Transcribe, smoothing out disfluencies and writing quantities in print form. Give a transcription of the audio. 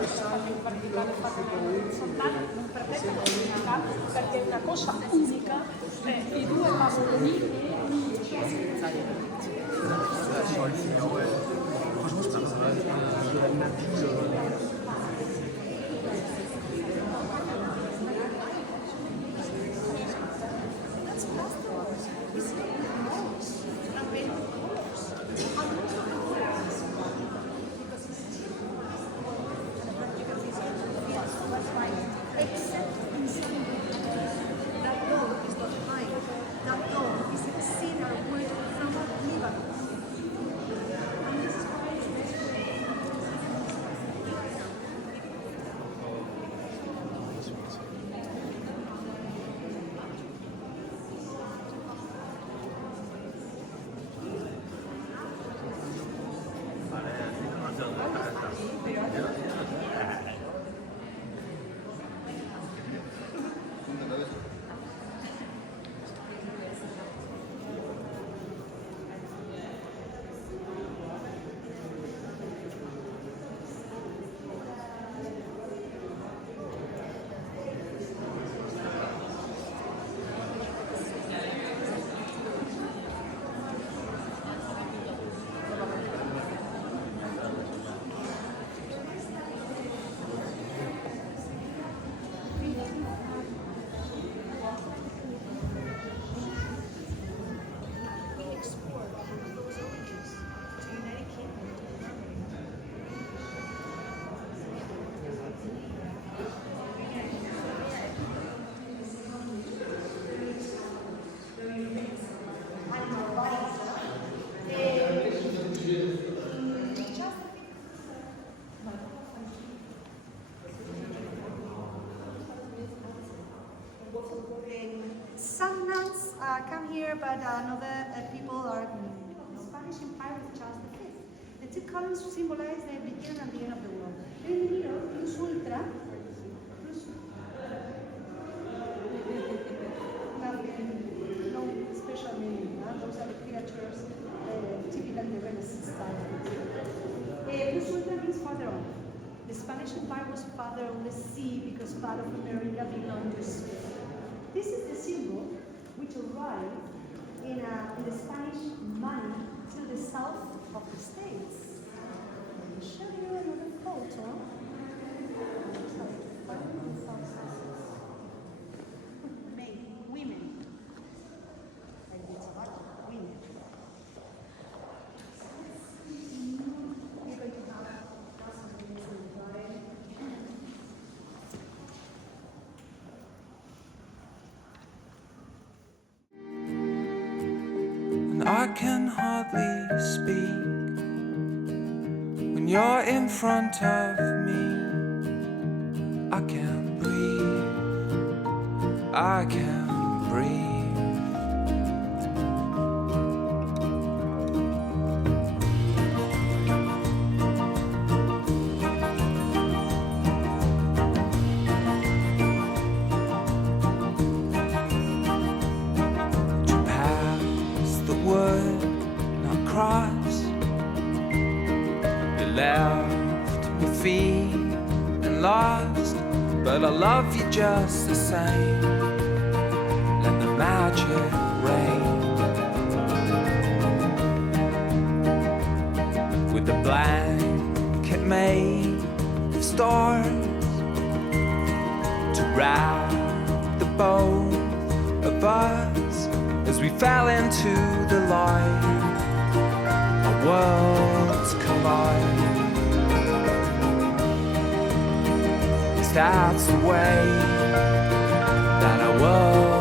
in particolare fatta in Sant'Anna, non perdete l'opportunità perché è una cosa unica, i due pastori Some nuns come here, but other people are the Spanish Empire of Charles V. The two columns symbolize the beginning and the end of the world. In the middle, Plus Ultra. No special meaning. Those are the creatures typical in the Renaissance style. Plus Ultra means farther on. The Spanish Empire was farther on the sea because part of America belonged to Spain. This is the symbol which arrived in the Spanish money to the south of the States. Let me show you another photo. Men, women. Like it's about women. We're going to have some minutes in the garden. I can hardly speak when you're in front of me. I can't breathe, I can't breathe. Left me feeling lost, but I love you just the same. Let the magic rain with the blanket made of stars to wrap the both of us as we fell into the light. Our worlds collide. That's the way that I was.